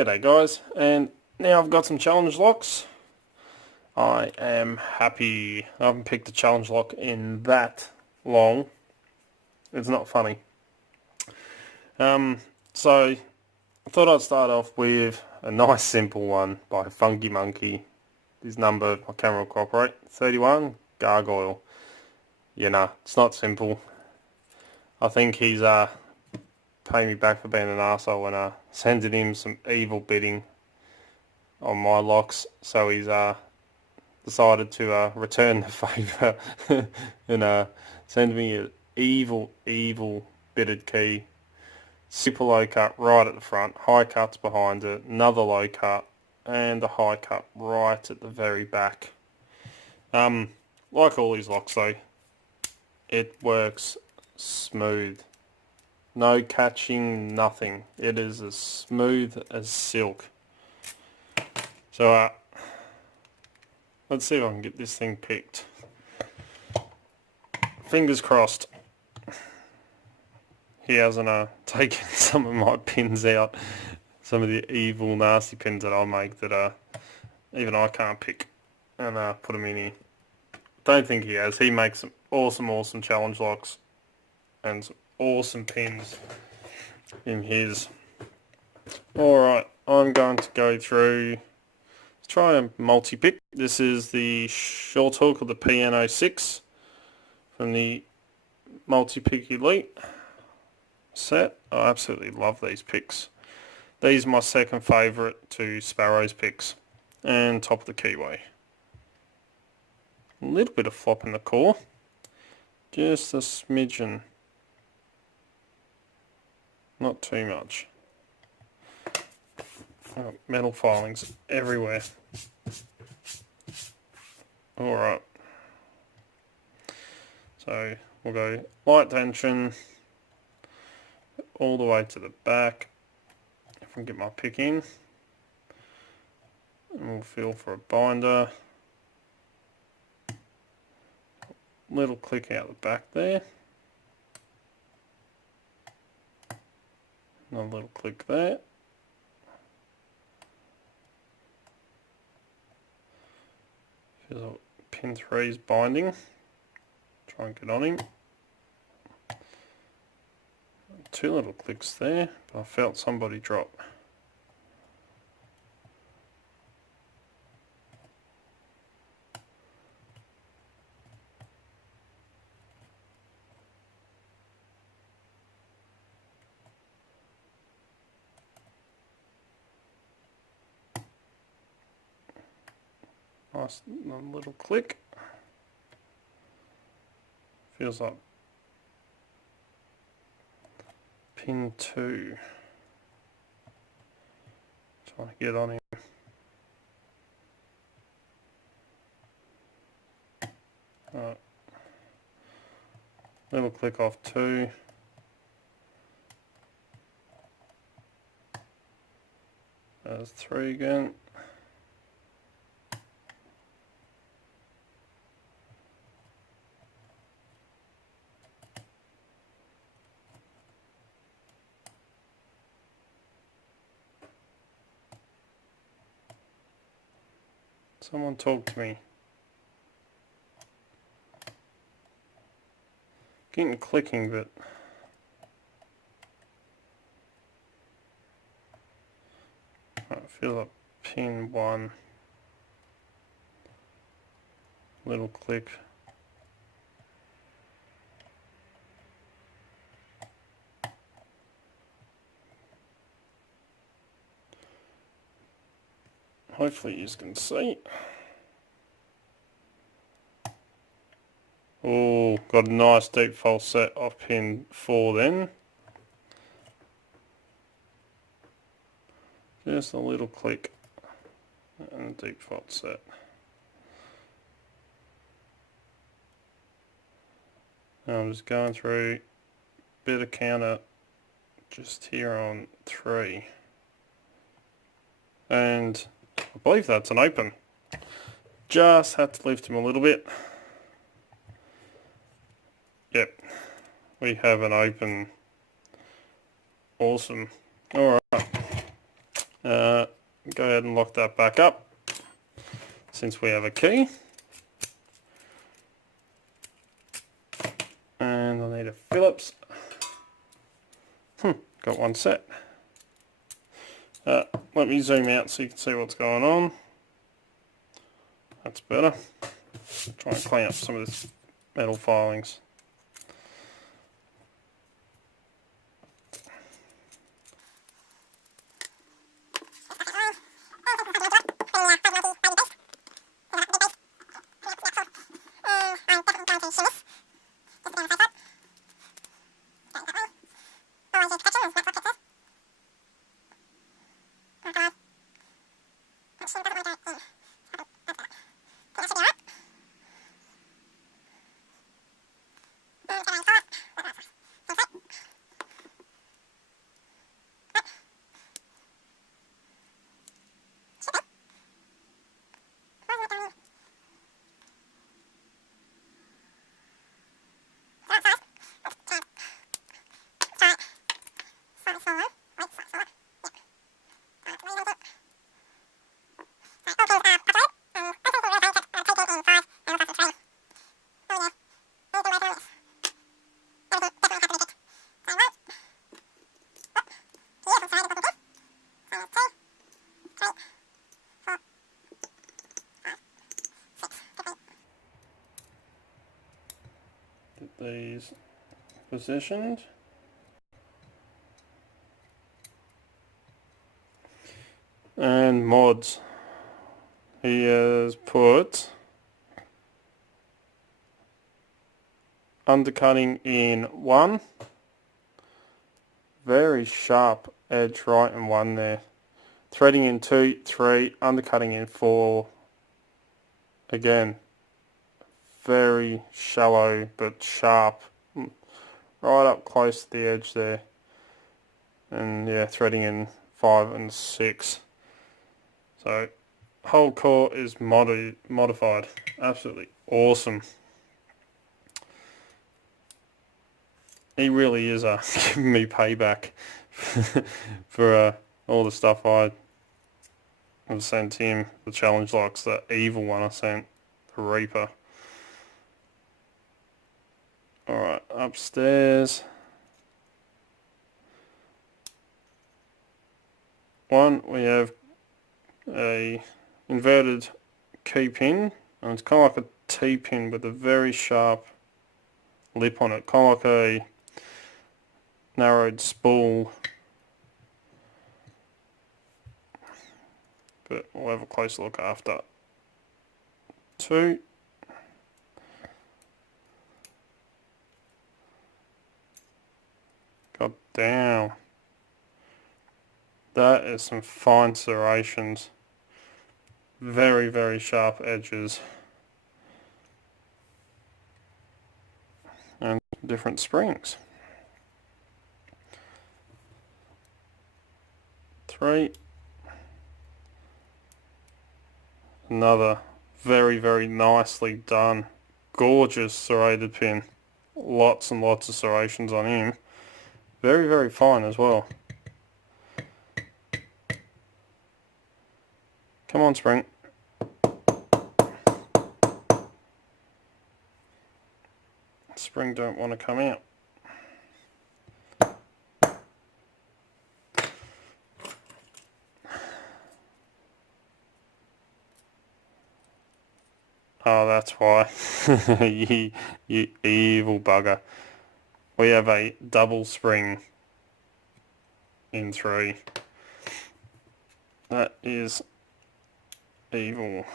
G'day guys, and now I've got some challenge locks. I am happy. I haven't picked a challenge lock in that long. It's not funny. So I thought I'd start off with a nice simple one by FunKey Monkey. His number, my camera will cooperate, 31, gargoil. It's not simple. I think he's paying me back for being an arsehole when sending him some evil bidding on my locks, so he's decided to return the favour and send me an evil bidded key. Super low cut right at the front, high cuts behind it, another low cut, and a high cut right at the very back. Like all these locks though, it works smooth. No catching, nothing. It is as smooth as silk. So let's see if I can get this thing picked. Fingers crossed he hasn't taken some of my pins out. Some of the evil nasty pins that I make that even I can't pick, and put them in here. Don't think he has. He makes some awesome challenge locks and some awesome pins in his. Alright, I'm going to go through. Let's try a multi-pick. This is the short hook of the PN06 from the multi-pick Elite set. I absolutely love these picks. These are my second favourite to Sparrow's picks, and top of the keyway. A little bit of flop in the core, just a smidgen, not too much. Oh, metal filings everywhere. Alright, so we'll go light tension all the way to the back. If I can get my pick in, and we'll feel for a binder. Little click out the back there. Another little click there. Feels like pin 3's binding. Try and get on him. Two little clicks there, but I felt somebody drop. Nice little click. Feels like pin 2. Trying to get on him. Right. Little click off 2. There's 3 again. Someone talk to me. Getting clicking, but I feel like pin 1. Little click. Hopefully you can see. Oh, got a nice deep false set off pin 4 then. Just a little click and a deep fault set. Now I'm just going through, bit of counter just here on 3. And I believe that's an open. Just had to lift him a little bit. Yep, we have an open. Awesome. Alright, Go ahead and lock that back up since we have a key. And I need a Phillips. Got one set. Let me zoom out so you can see what's going on. That's better. Try and clean up some of this metal filings. Get these positioned. And mods. He has put undercutting in 1. Very sharp edge right in 1 there. Threading in 2, 3, undercutting in 4. Again, very shallow but sharp. Right up close to the edge there. And yeah, threading in 5 and 6. So, whole core is modified. Absolutely awesome. He really is giving me payback for all the stuff I have sent him. The challenge locks, the evil one I sent, the Reaper. Alright, upstairs. We have a inverted key pin, and it's kind of like a T-pin with a very sharp lip on it, kind of like a narrowed spool. But we'll have a closer look after. 2. God damn. That is some fine serrations. Very, very sharp edges. And different springs. 3. Another very, very nicely done, gorgeous serrated pin. Lots and lots of serrations on him. Very, very fine as well. Come on, spring. Spring don't want to come out. Oh, that's why. you evil bugger. We have a double spring in 3. That is evil.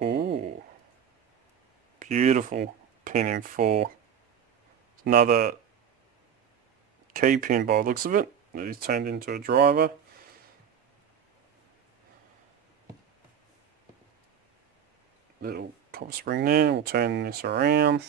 Ooh. Beautiful pin in 4. Another key pin by the looks of it that he's turned into a driver. Little copper spring there. We'll turn this around.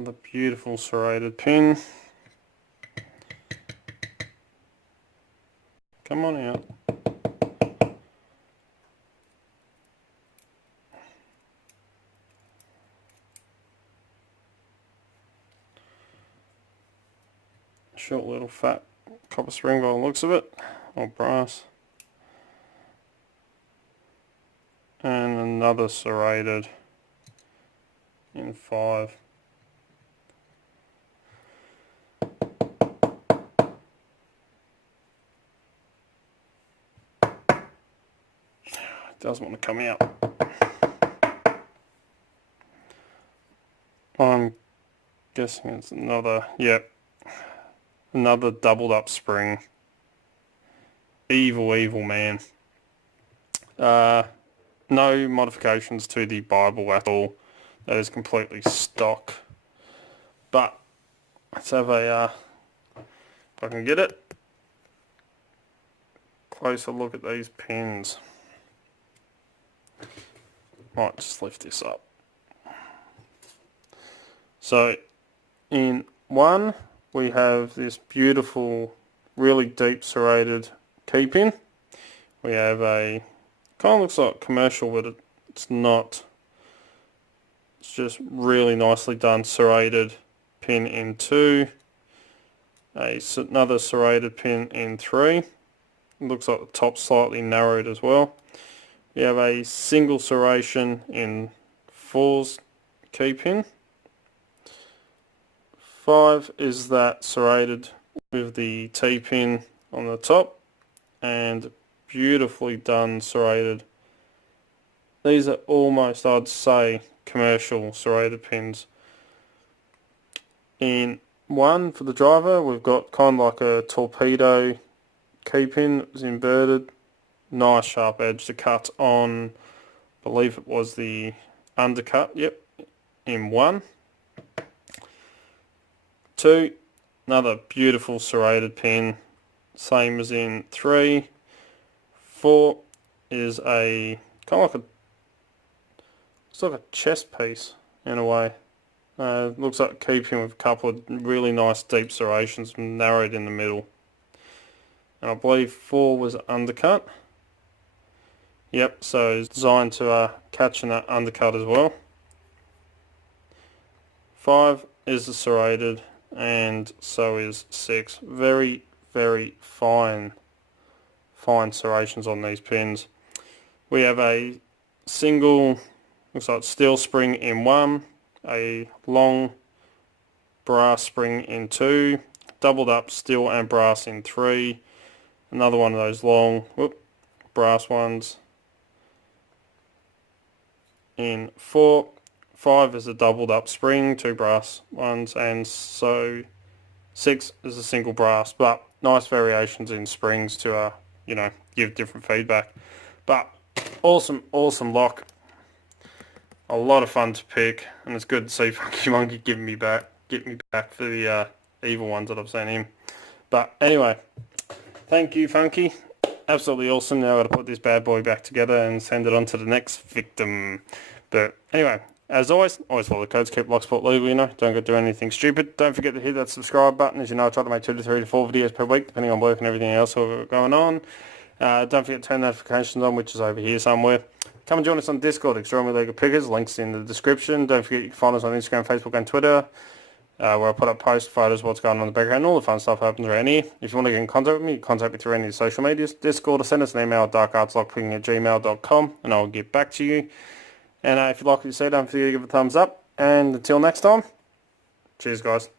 Another beautiful serrated pin. Come on out. Short little fat copper spring by the looks of it, or brass. And another serrated in 5. It doesn't want to come out. I'm guessing it's another, yep, another doubled up spring. Evil, evil man. No modifications to the Bible at all. That is completely stock. But let's have a, if I can get it, closer look at these pins. Might just lift this up. So in 1 we have this beautiful, really deep serrated key pin. We have a, kind of looks like commercial, but it's not. It's just really nicely done serrated pin in 2. Another serrated pin in 3. It looks like the top's slightly narrowed as well. We have a single serration in 4's key pin. 5 is that serrated with the T-pin on the top, and beautifully done serrated. These are almost, I'd say, commercial serrated pins. In 1 for the driver, we've got kind of like a torpedo key pin that was inverted. Nice sharp edge to cut on, I believe it was the undercut, yep, in 1. 2, another beautiful serrated pin, same as in 3. 4 is a kind of like a, it's like a chest piece in a way. Looks like a key pin with a couple of really nice deep serrations narrowed in the middle. And I believe 4 was undercut. Yep, so it's designed to catch in that undercut as well. 5 is the serrated, and so is 6. Very, very fine serrations on these pins. We have a single, looks like steel spring in 1, a long brass spring in 2, doubled up steel and brass in 3, another one of those long brass ones in 4. 5 is a doubled up spring, 2 brass ones, and so 6 is a single brass, but nice variations in springs to you know, give different feedback. But awesome lock, a lot of fun to pick, and it's good to see FunKey Monkey get me back for the evil ones that I've sent him. But anyway, thank you, FunKey. Absolutely awesome. Now I've got to put this bad boy back together and send it on to the next victim. But anyway, as always follow the codes, keep Locksport legal, you know, don't go do anything stupid. Don't forget to hit that subscribe button. As you know, I try to make 2 to 3 to 4 videos per week, depending on work and everything else we've got going on. Don't forget to turn notifications on, which is over here somewhere. Come and join us on Discord, Extremely Legal Pickers, links in the description. Don't forget you can find us on Instagram, Facebook and Twitter, where I put up posts, photos, what's going on in the background, all the fun stuff happens around here. If you want to get in contact with me, you can contact me through any of the social medias, Discord, or send us an email at darkartslockpicking@gmail.com, and I'll get back to you. And if you like what you see, don't forget to give it a thumbs up. And until next time, cheers guys.